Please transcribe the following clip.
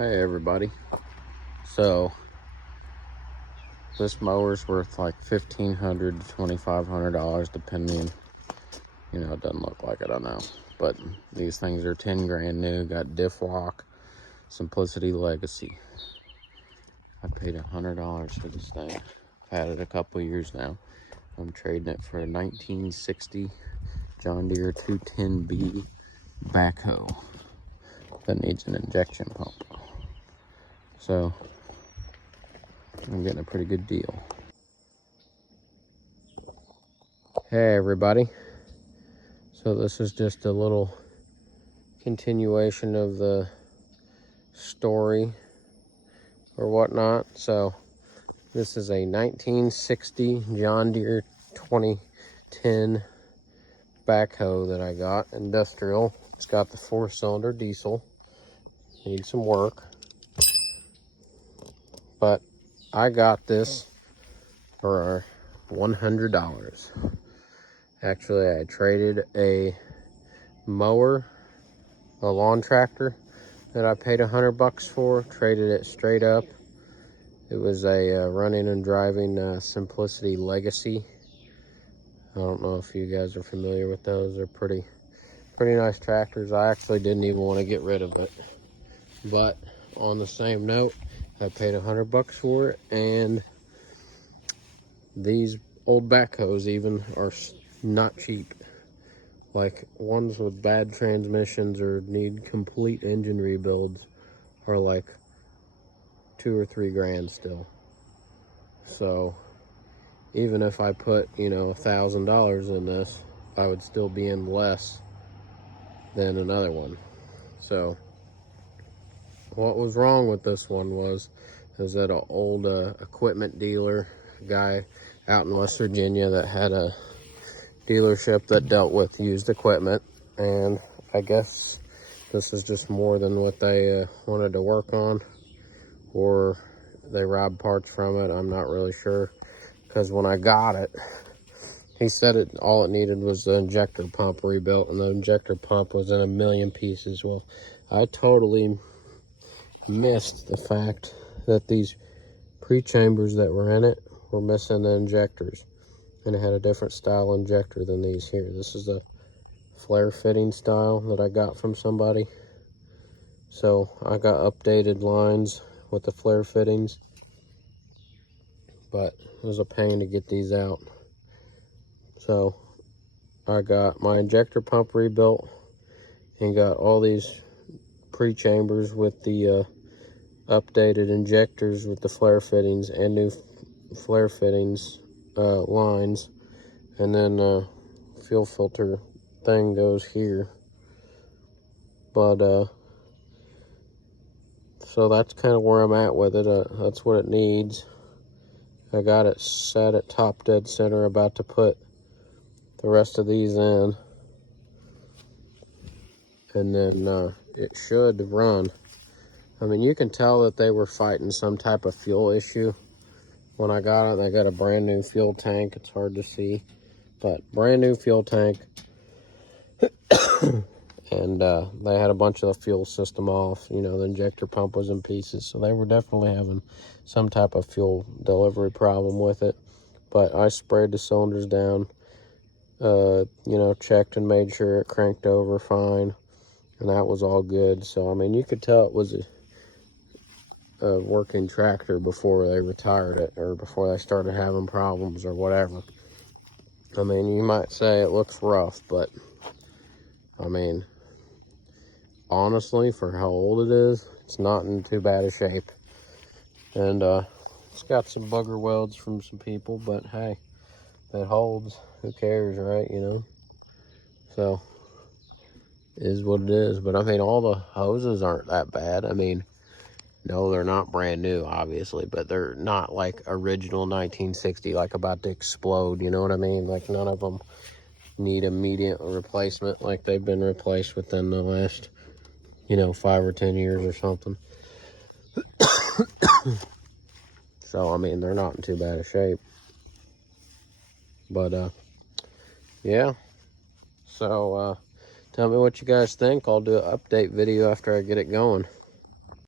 Hey everybody. So this mower's worth like $1,500 to $2,500 depending, it doesn't look like it, I know. But these things are 10 grand new, got diff lock, Simplicity Legacy. I paid $100 for this thing. I've had it a couple years now. I'm trading it for a 1960 John Deere 210B backhoe that needs an injection pump. So I'm getting a pretty good deal. Hey everybody. So this is just a little continuation of the story or whatnot. So this is a 1960 John Deere 2010 backhoe that I got, industrial. It's got the 4-cylinder diesel. Needs some work. But I got this for $100. Actually, I traded a mower, a lawn tractor that I paid $100 for, traded it straight up. It was a running and driving Simplicity Legacy. I don't know if you guys are familiar with those. They're pretty nice tractors. I actually didn't even want to get rid of it. But on the same note, I paid $100 for it, and these old backhoes even are not cheap. Like, ones with bad transmissions or need complete engine rebuilds are like $2 or $3 grand still. So even if I put, $1,000 in this, I would still be in less than another one. So what was wrong with this one was that an old equipment dealer guy out in West Virginia that had a dealership that dealt with used equipment, and I guess this is just more than what they wanted to work on, or they robbed parts from it. I'm not really sure, because when I got it, he said all it needed was the injector pump rebuilt, and the injector pump was in a million pieces. Well, I totally missed the fact that these pre-chambers that were in it were missing the injectors, and it had a different style injector than these here. This is the flare fitting style that I got from somebody. So I got updated lines with the flare fittings, but it was a pain to get these out. So I got my injector pump rebuilt and got all these pre-chambers with the updated injectors with the flare fittings and new flare fittings lines, and then fuel filter thing goes here. But so that's kind of where I'm at with it. That's what it needs. I got it set at top dead center, about to put the rest of these in, and then it should run. I mean, you can tell that they were fighting some type of fuel issue when I got it. They got a brand new fuel tank. It's hard to see, but brand new fuel tank. And they had a bunch of the fuel system off. The injector pump was in pieces, so they were definitely having some type of fuel delivery problem with it. But I sprayed the cylinders down, checked and made sure it cranked over fine, and that was all good. So I mean, you could tell it was a working tractor before they retired it, or before they started having problems or whatever. I mean, you might say it looks rough, but I mean, honestly, for how old it is, it's not in too bad a shape. And it's got some bugger welds from some people, but hey, if it holds, who cares, right? So is what it is. But I mean, all the hoses aren't that bad. I mean, no, they're not brand new, obviously, but they're not like original 1960, like about to explode. You know what I mean? Like, none of them need immediate replacement, like they've been replaced within the last 5 or 10 years or something. So I mean, they're not in too bad a shape. But yeah, so tell me what you guys think. I'll do an update video after I get it going.